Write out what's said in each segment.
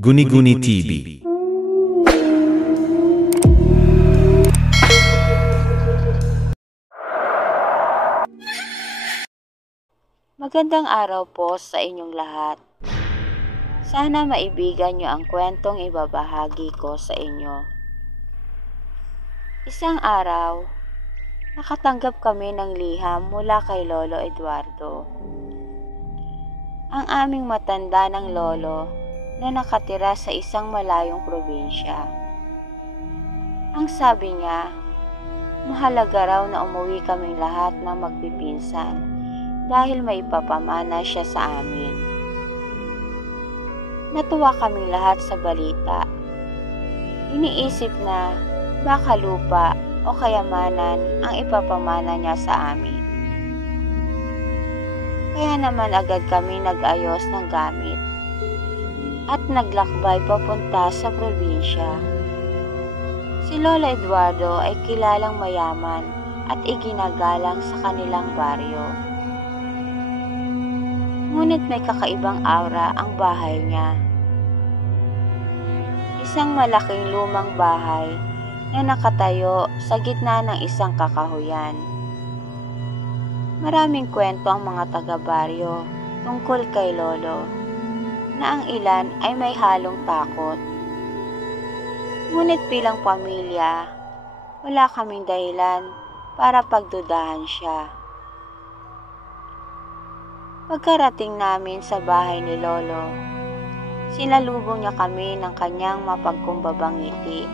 Guni-Guni TV. Magandang araw po sa inyong lahat. Sana maibigan niyo ang kwentong ibabahagi ko sa inyo. Isang araw, nakatanggap kami ng liham mula kay Lolo Eduardo. Ang aming matanda ng lolo na nakatira sa isang malayong probinsya. Ang sabi niya, mahalaga raw na umuwi kaming lahat ng magpipinsan dahil may ipapamana siya sa amin. Natuwa kaming lahat sa balita. Iniisip na baka lupa o kayamanan ang ipapamana niya sa amin. Kaya naman agad kami nag-ayos ng gamit at naglakbay papunta sa probinsya. Si Lolo Eduardo ay kilalang mayaman at iginagalang sa kanilang baryo. Ngunit may kakaibang aura ang bahay niya. Isang malaking lumang bahay na nakatayo sa gitna ng isang kakahuyan. Maraming kwento ang mga taga-baryo tungkol kay Lolo, na ang ilan ay may halong takot. Ngunit bilang pamilya, wala kaming dahilan para pagdudahan siya. Pagkarating namin sa bahay ni Lolo, sinalubong niya kami ng kanyang mapagkumbabang ngiti.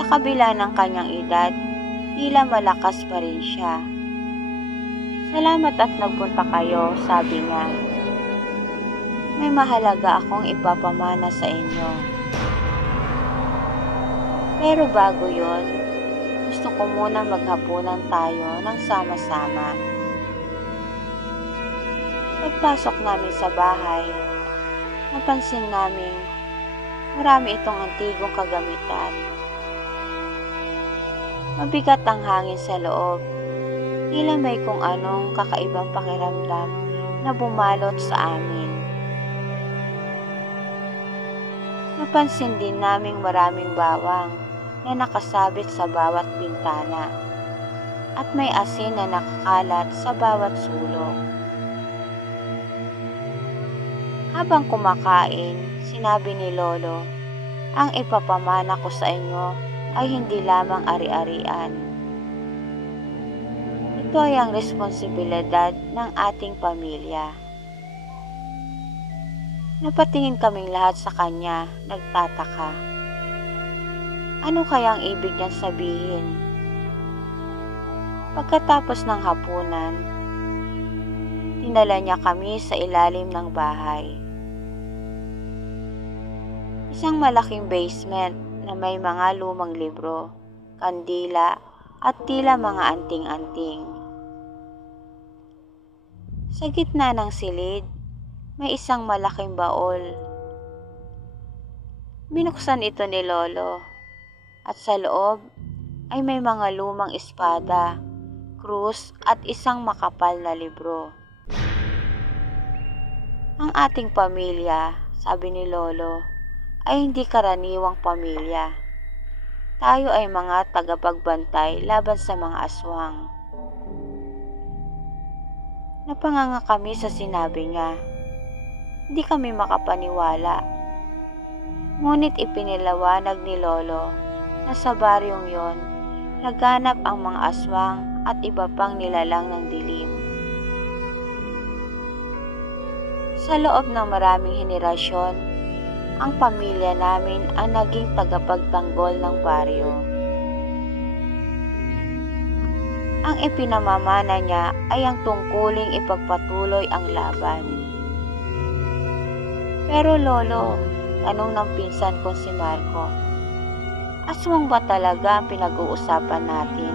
Sa kabila ng kanyang edad, tila malakas pa rin siya. Salamat at nagpunta kayo, sabi niya. May mahalaga akong ipapamana sa inyo. Pero bago yon, gusto ko muna maghapunan tayo ng sama-sama. Pagpasok namin sa bahay, napansin namin marami itong antigong kagamitan. Mabigat ang hangin sa loob, tila may kung anong kakaibang pakiramdam na bumalot sa amin. Napansin din naming maraming bawang na nakasabit sa bawat bintana at may asin na nakakalat sa bawat sulok. Habang kumakain, sinabi ni Lolo, ang ipapamana ko sa inyo ay hindi lamang ari-arian. Ito ay ang responsibilidad ng ating pamilya. Napatingin kaming lahat sa kanya, nagtataka. Ano kayang ibig niyang sabihin? Pagkatapos ng hapunan, dinala niya kami sa ilalim ng bahay. Isang malaking basement na may mga lumang libro, kandila at tila mga anting-anting. Sa gitna ng silid, may isang malaking baol. Binuksan ito ni Lolo at sa loob ay may mga lumang espada, krus at isang makapal na libro. Ang ating pamilya, sabi ni Lolo, ay hindi karaniwang pamilya. Tayo ay mga tagapagbantay laban sa mga aswang. Napanganga kami sa sinabi niya. Hindi kami makapaniwala. Ngunit ipinilawanag ni Lolo na sa baryong yon, laganap ang mga aswang at iba pang nilalang ng dilim. Sa loob ng maraming henerasyon, ang pamilya namin ang naging tagapagtanggol ng baryo. Ang ipinamamana niya ay ang tungkuling ipagpatuloy ang laban. Pero Lolo, tanong ng pinsan ko si Marco, aswang ba talaga ang pinag-uusapan natin?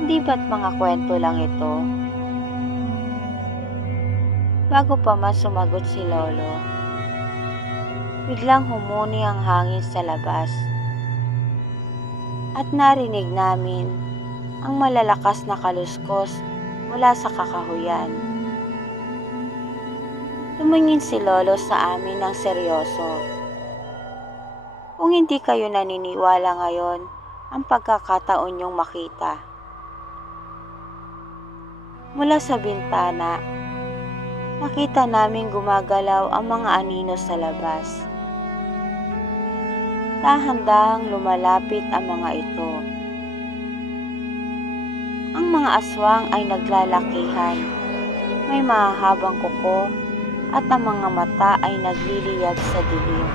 Hindi ba't mga kwento lang ito? Bago pa man sumagot si Lolo, biglang humuni ang hangin sa labas at narinig namin ang malalakas na kaluskos mula sa kakahuyan. Tumingin si Lolo sa amin ng seryoso. Kung hindi kayo naniniwala ngayon, ang pagkakataon niyong makita. Mula sa bintana, nakita namin gumagalaw ang mga anino sa labas. Dahan-dahang lumalapit ang mga ito. Ang mga aswang ay naglalakihan. May mahahabang kuko at ang mga mata ay nagliliyab sa dilim.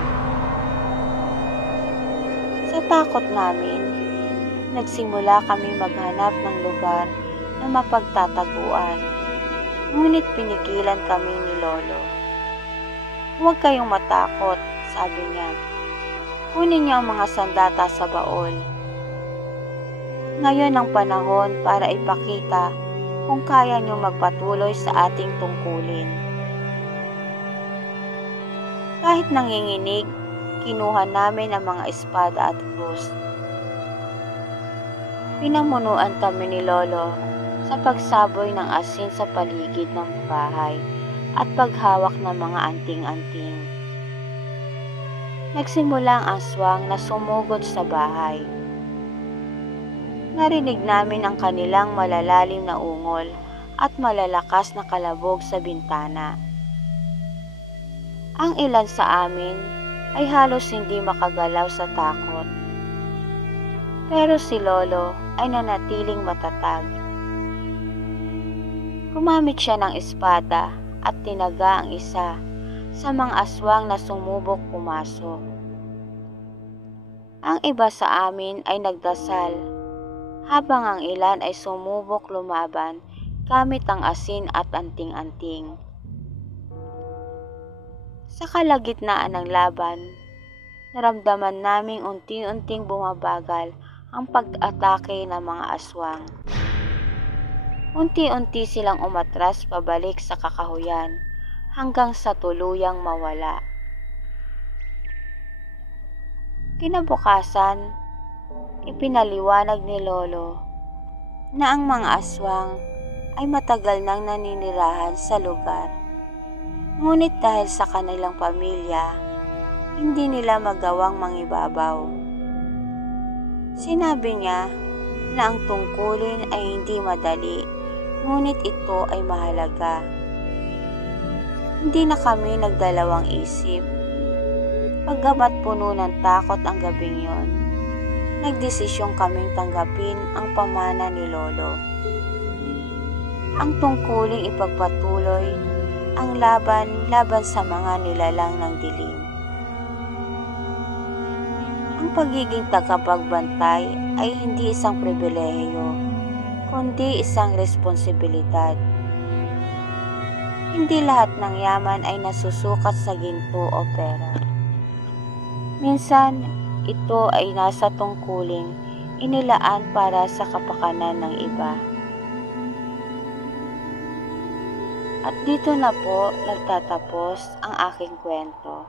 Sa takot namin, nagsimula kami maghanap ng lugar na mapagtataguan. Ngunit pinigilan kami ni Lolo. "Huwag kayong matakot," sabi niya. "Kunin niyo ang mga sandata sa baol. Ngayon ang panahon para ipakita kung kaya niyong magpatuloy sa ating tungkulin." Kahit nanginginig, kinuha namin ang mga espada at krus. Pinamunuan kami ni Lolo sa pagsaboy ng asin sa paligid ng bahay at paghawak ng mga anting-anting. Nagsimula ang aswang na sumugod sa bahay. Narinig namin ang kanilang malalalim na ungol at malalakas na kalabog sa bintana. Ang ilan sa amin ay halos hindi makagalaw sa takot. Pero si Lolo ay nanatiling matatag. Gumamit siya ng espada at tinaga ang isa sa mga aswang na sumubok pumasok. Ang iba sa amin ay nagdasal, habang ang ilan ay sumubok lumaban gamit ang asin at anting-anting. Sa kalagitnaan ng laban, naramdaman naming unti-unting bumabagal ang pag-atake ng mga aswang. Unti-unti silang umatras pabalik sa kakahuyan hanggang sa tuluyang mawala. Kinabukasan, ipinaliwanag ni Lolo na ang mga aswang ay matagal nang naninirahan sa lugar. Ngunit dahil sa kanilang pamilya, hindi nila magawang mangibabaw. Sinabi niya na ang tungkulin ay hindi madali, ngunit ito ay mahalaga. Hindi na kami nagdalawang isip. Paggamat puno ng takot ang gabing yon, nagdesisyon kaming tanggapin ang pamana ni Lolo. Ang tungkuling ipagpatuloy ang laban sa mga nilalang ng dilim. Ang pagiging tagapagbantay ay hindi isang pribilehiyo, kundi isang responsibilidad. Hindi lahat ng yaman ay nasusukat sa ginto o pera. Minsan, ito ay nasa tungkuling inilaan para sa kapakanan ng iba. At dito na po nagtatapos ang aking kwento.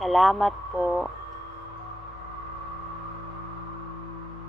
Salamat po.